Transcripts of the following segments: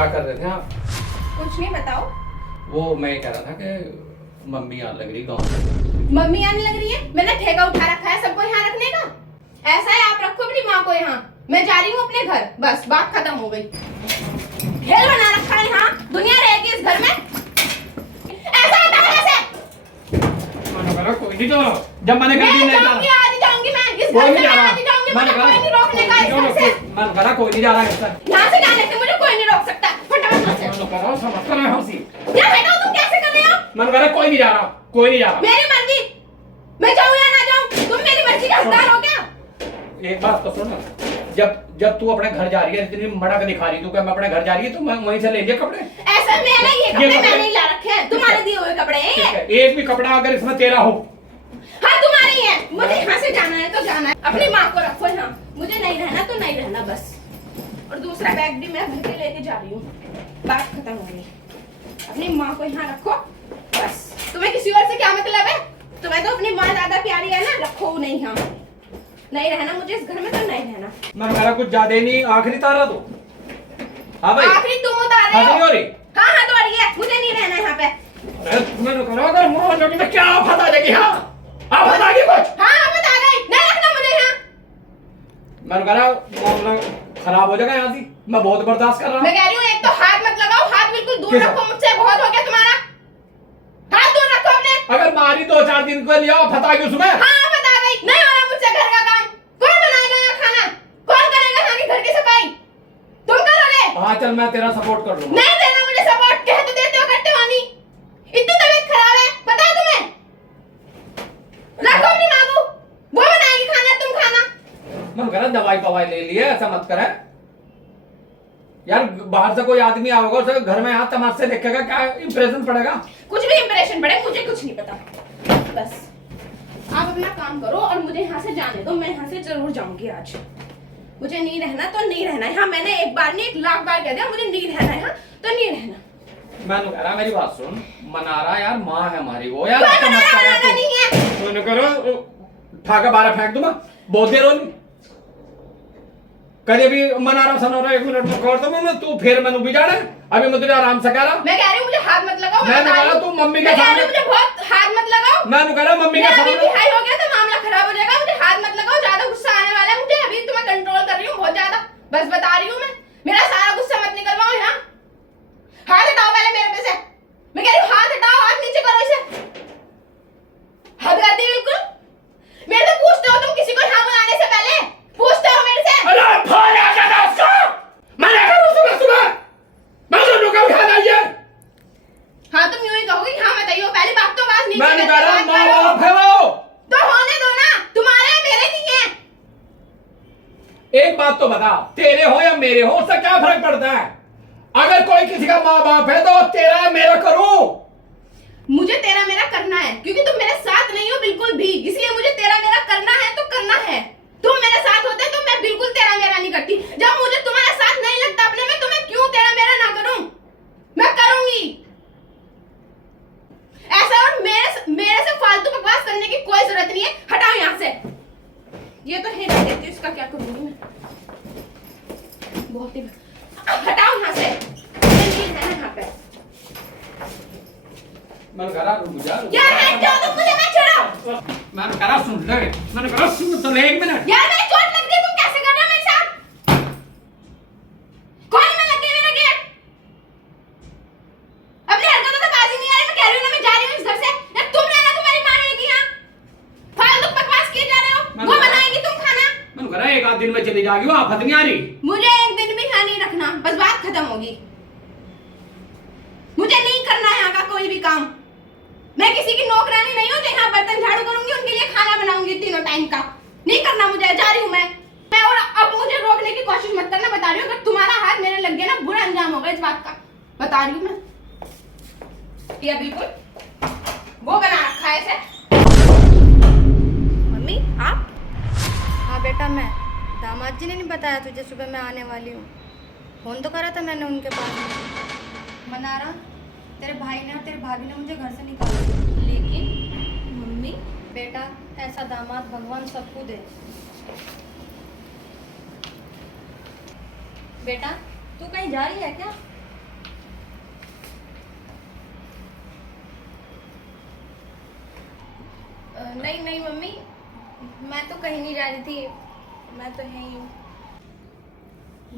क्या कर रहे थे आप? कुछ नहीं, बताओ। वो मैं कह रहा था कि मम्मी आने लग रही गाँव से। मम्मी आने लग रही है? मैंने ठेका उठा रखा है सबको यहाँ रखने का। ऐसा है, आप रखो अपनी माँ को यहाँ, मैं जा रही हूँ अपने घर। बस बात खत्म हो गई। खेल बना रखा है यहाँ, दुनिया रहेगी इस घर में। ऐसा होता है ऐसे। कोई नहीं तो जब मैंने कर दी नहीं जाऊंगी, आज जाऊंगी मैं इस घर से, आज जाऊंगी। मुझे कोई नहीं रोकने का इस घर से। मन करा कोई नहीं जा रहा है। यहाँ से जाने से मुझे कोई नहीं रोक सकता। फटाफट से। समझ कर रहे हो हंसी। क्या बेटा तुम कैसे कर रहे हो? मन करा कोई नहीं जा रहा, कोई नहीं जा रहा। मेरी मर्जी, मैं जाऊँ या ना जाऊँ, तुम मेरी मर्जी का हकदार हो क्या? एक बात तो सुन, जब तू अपने घर जा रही है इतनी मड़क दिखा रही, तू क्या मैं अपने घर जा रही है तो मैं वहीं से ले लिया कपड़े? ऐसा मैंने ये कपड़े मैंने ही ला रखे हैं, तुम्हारे दिए हुए कपड़े हैं। एक भी कपड़ा अगर इसमें तेरा हो। हाँ तुम्हारे ही है, मुझे यहाँ से जाना है तो जाना है। अपनी माँ को रखो यहाँ, मुझे नहीं रहना तो नहीं रहना बस। और दूसरा बैग भी मैं भर के लेके जा रही हूँ। बात खत्म हो गई। अपनी माँ को यहाँ रखो बस। तुम्हें किसी और से क्या मतलब है? तुम्हें तो अपनी माँ ज्यादा प्यारी है ना, रखो नहीं यहाँ। नहीं रहना मुझे इस घर में तो नहीं रहना। मैं मेरा कुछ ज्यादा नहीं, आखिरी तारा तो। हाँ भाई, आखिरी तुम उतार रहे हो। हाँ हाँ तो अड़ी है, मुझे नहीं रहना यहाँ पे। मैंने कहा अगर मुँह लगी तो क्या आफत आ जाएगी? हाँ आफत आ गई कुछ? हाँ आफत आ गई, नहीं रखना मुझे यहाँ। मैंने कहा मामला खराब हो जाएगा यहाँ से, मैं बहुत बर्दाश्त कर रहा हूँ। मैं कह रही हूँ एक तो हाथ मत लगाओ, हाथ बिल्कुल दूर रखो मुझसे, बहुत हो गया तुम्हारा। हाथ दूर रखो अपने। अगर मारी 2-4 दिन को लिया आफत आ गई उसमें। हाँ आफत आ गई, नहीं हो रहा मुझसे घर का काम। कौन बनाएगा यहाँ खाना? कौन करेगा यहाँ की घर की सफाई? तुम करोगे? हाँ चल मैं तेरा सपोर्ट कर लूंगा। नहीं देना मुझे सपोर्ट, कह तो देते हो करते हो नहीं। इतनी तबीयत खराब है, पता है तुम्हें? रखो अपनी माँ को, वो बनाएगी खाना, तुम खाना। मैं कह रहा दवाई पवाई ले लिए, ऐसा मत करे यार। बाहर से कोई आदमी आओगे उसे घर में यहाँ तमाशे देखेगा, क्या इंप्रेशन पड़ेगा? कुछ भी इंप्रेशन पड़े, मुझे कुछ नहीं पता। बस आप अपना काम करो और मुझे यहाँ से जाने दो। मैं यहाँ से जरूर जाऊंगी आज। मुझे नहीं रहना तो नहीं रहना यहाँ। मैंने एक बार नहीं 1,00,000 बार कह दिया मुझे नहीं रहना यहाँ तो नहीं रहना। मैं कह रहा मेरी बात सुन, मनारा यार माँ है हमारी वो यार। कोई मनारा नहीं है। मैंने करो ठाका 12 फेंक दूंगा, बहुत देर हो नहीं। कभी भी मनारा सनारा 1 मिनट में कर दो मैं, तू फिर मैंने भी जाना। अभी मैं तुझे आराम से कह रहा। मैं कह रही हूँ मुझे हाथ मत लगाओ। मैं कह रहा तू मम्मी के सामने, मुझे बहुत हाथ मत लगाओ। मैं कह रहा मम्मी के सामने। अभी हाई हो गया तो मामला खराब हो जाएगा। मुझे हाथ मत लगाओ, ज्यादा गुस्सा आने वाला है मुझे। अभी तो मैं कंट्रोल कर रही हूँ बहुत ज्यादा, बस बता रही हूँ मैं। मेरा सारा गुस्सा मत निकलवाओ यहाँ। हाथ हटाओ पहले मेरे पे से। मैं कह रही हूँ हाथ हटाओ, हाथ नीचे करो इसे। हद कर दी बिल्कुल। मेरे से पूछते हो तुम किसी को यहाँ बुलाने से पहले? पूछते हो मेरे से? अरे फोन आ गया था उसको, मैंने कहा सुबह सुबह मैं दोनों का उठाना है। हाँ तुम यूं ही कहोगे हाँ बताइए, पहली बात तो आवाज नीचे मैंने करके कहा बात माँ करो। बाप है वो। तो होने दो ना, तुम्हारे हैं मेरे नहीं है। एक बात तो बता, तेरे हो या मेरे हो उससे क्या फर्क पड़ता है? अगर कोई किसी का माँ बाप है तो तेरा है मेरा करूं। मुझे तेरा मेरा करना है क्योंकि तुम मेरे साथ नहीं हो बिल्कुल भी, इसलिए मुझे तेरा मेरा करना है तो करना है। तुम मेरे साथ होते तो मैं बिल्कुल तेरा मेरा नहीं करती। जब मुझे तुम्हारा साथ नहीं लगता अपने में तो मैं क्यों तेरा मेरा ना करूं? मैं करूंगी ऐसा। और मेरे से फालतू बकवास करने की कोई जरूरत नहीं है। हटाओ यहाँ से। ये तो है नहीं देती, इसका क्या करूंगी मैं? बहुत ही हटाओ यहाँ से, नहीं है ना यहाँ पे। मैंने कहा रुक जा। यार है जो तुम मुझे मत छोड़ो। मैंने कहा सुन ले, मैंने कहा सुन तो ले 1 मिनट। यार मेरी चोट लग गई, तुम कैसे कर रहे हो मेरे साथ? कौन में लग गई मेरा गेट? अपनी हरकतों से बाजी नहीं आ रही। मैं कह रही हूँ ना मैं जा रही हूँ इस घर से। या तुम रहना, तुम्हारी माँ रहेगी यहाँ। फालतू बकवास किए जा रहे हो। वो बनाएगी तुम खाना। मैंने कहा 1 आध दिन में चली जाएगी, वो आफत नहीं आ रही। मुझे एक दिन भी यहाँ नहीं रखना, बस बात खत्म होगी। मुझे नहीं करना है यहाँ का कोई भी काम। मैं किसी की नौकरानी नहीं हूँ जो यहाँ बर्तन झाड़ू करूंगी, उनके लिए खाना बनाऊंगी तीनों टाइम का। नहीं करना मुझे, जा रही हूँ मैं। और अब मुझे रोकने की कोशिश मत करना, बता रही हूँ। अगर तुम्हारा हाथ मेरे लग गया ना, बुरा अंजाम होगा इस बात का, बता रही हूँ मैं। ये बिल्कुल वो बना रखा है ऐसे। मम्मी आप? हाँ बेटा, मैं दामाद जी ने नहीं बताया तुझे सुबह मैं आने वाली हूँ? फ़ोन तो करा था मैंने उनके पास। मनारा, तेरे भाई ने और तेरी भाभी ने मुझे घर से निकाला, लेकिन मम्मी बेटा ऐसा दामाद भगवान सबको दे। बेटा तू कहीं जा रही है क्या? नहीं नहीं मम्मी, मैं तो कहीं नहीं जा रही थी, मैं तो यहीं हूँ।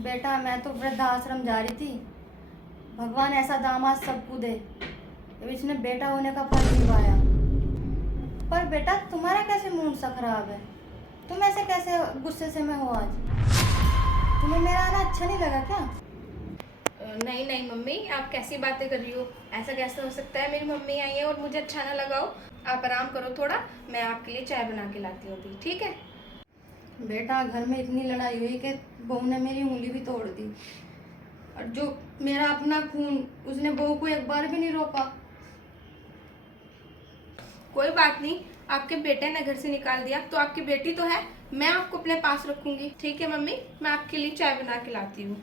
बेटा मैं तो वृद्धाश्रम जा रही थी। भगवान ऐसा दामाद सबको दे, इसने बेटा होने का फर्ज निभाया। पर बेटा तुम्हारा कैसे मूड सा खराब है? तुम ऐसे कैसे गुस्से से में हो आज? तुम्हें मेरा आना अच्छा नहीं लगा क्या? नहीं नहीं मम्मी, आप कैसी बातें कर रही हो? ऐसा कैसे हो सकता है? मेरी मम्मी आई है और मुझे अच्छा ना लगाओ। आप आराम करो थोड़ा, मैं आपके लिए चाय बना के लाती हूँ अभी, ठीक है? बेटा घर में इतनी लड़ाई हुई कि बहू ने मेरी उंगली भी तोड़ दी, और जो मेरा अपना खून, उसने बहू को एक बार भी नहीं रोका। कोई बात नहीं, आपके बेटे ने घर से निकाल दिया तो आपकी बेटी तो है, मैं आपको अपने पास रखूंगी, ठीक है मम्मी? मैं आपके लिए चाय बना के लाती हूँ।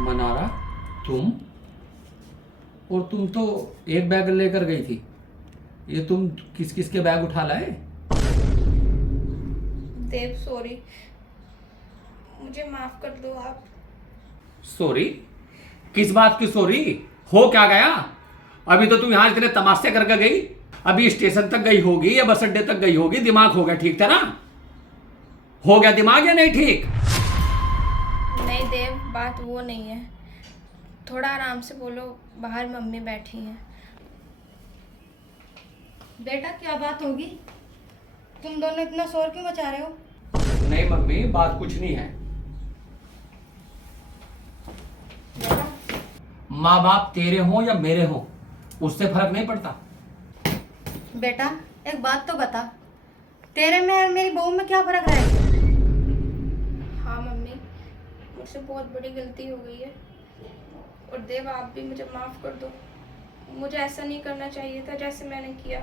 मनारा, तुम तो एक बैग लेकर गई थी, ये तुम किस किस के बैग उठा लाए? देव सॉरी, मुझे माफ कर दो आप। सॉरी? किस बात की सॉरी? हो क्या गया? अभी तो तुम यहां इतने तमाशे करके गई, अभी स्टेशन तक गई होगी या बस अड्डे तक गई होगी, दिमाग हो गया ठीक था ना? हो गया दिमाग या नहीं ठीक? नहीं देव, बात वो नहीं है, थोड़ा आराम से बोलो, बाहर मम्मी बैठी हैं। बेटा क्या बात होगी? तुम दोनों इतना शोर क्यों मचा रहे हो? नहीं मम्मी, बात कुछ नहीं है। बेटा, माँ बाप तेरे हों या मेरे हों, उससे फर्क नहीं पड़ता। बेटा एक बात तो बता, तेरे में और मेरी बहू में क्या फर्क रहेगा? हाँ मम्मी, मुझसे बहुत बड़ी गलती हो गई है, और देव आप भी मुझे माफ कर दो, मुझे ऐसा नहीं करना चाहिए था जैसे मैंने किया।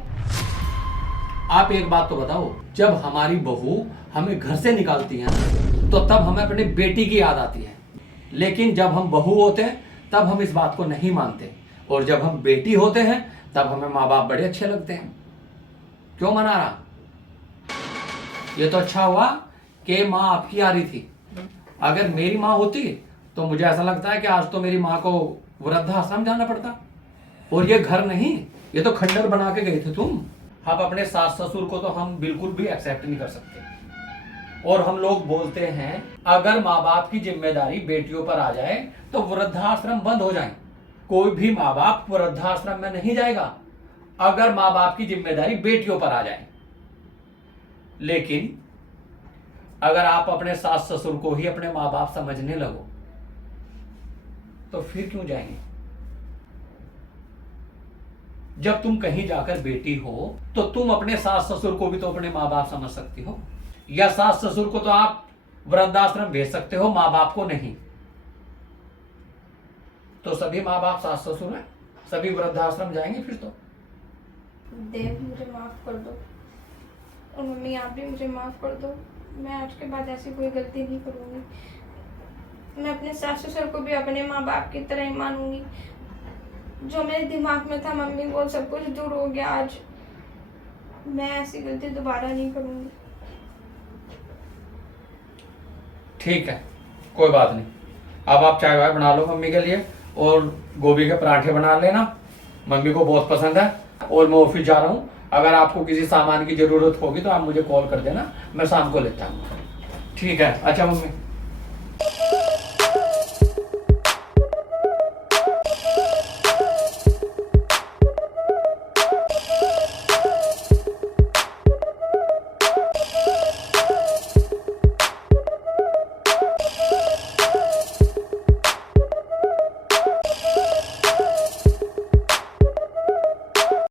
आप एक बात तो बताओ, जब हमारी बहू हमें घर से निकालती है तो तब हमें अपनी बेटी की याद आती है, लेकिन जब हम बहू होते हैं तब हम इस बात को नहीं मानते, और जब हम बेटी होते हैं तब हमें माँ बाप बड़े अच्छे लगते हैं। क्यों मनारा? ये तो अच्छा हुआ कि माँ आपकी आ रही थी, अगर मेरी माँ होती तो मुझे ऐसा लगता है कि आज तो मेरी माँ को वृद्धाश्रम जाना पड़ता, और ये घर नहीं, ये तो खंडर बना के गए थे तुम। अब अपने सास ससुर को तो हम बिल्कुल भी एक्सेप्ट नहीं कर सकते, और हम लोग बोलते हैं अगर माँ बाप की जिम्मेदारी बेटियों पर आ जाए तो वृद्धाश्रम बंद हो जाए। कोई भी माँ बाप वृद्धाश्रम में नहीं जाएगा अगर माँ बाप की जिम्मेदारी बेटियों पर आ जाए। लेकिन अगर आप अपने सास ससुर को ही अपने माँ बाप समझने लगो तो फिर क्यों जाएंगे? जब तुम कहीं जाकर बेटी हो तो तुम अपने सास ससुर को भी तो अपने माँ बाप समझ सकती हो, या सास ससुर को तो आप वृद्धाश्रम भेज सकते हो, माँ बाप को नहीं। तो सभी माँ बाप सास ससुर हैं, सभी वृद्धाश्रम जाएंगे फिर तो। देव मुझे माफ कर दो, और मम्मी आप भी मुझे माफ कर दो, मैं आज के बाद ऐसी कोई गलती नहीं करूँगी। मैं अपने सास ससुर को भी अपने माँ बाप की तरह ही मानूंगी। जो मेरे दिमाग में था मम्मी, वो सब कुछ दूर हो गया आज। मैं ऐसी गलती दोबारा नहीं करूँगी। ठीक है, कोई बात नहीं। अब आप चाय वाय बना लो मम्मी के लिए, और गोभी के पराठे बना लेना, मम्मी को बहुत पसंद है। और मैं ऑफिस जा रहा हूँ, अगर आपको किसी सामान की जरूरत होगी तो आप मुझे कॉल कर देना, मैं शाम को लेता हूँ। ठीक है? अच्छा मम्मी।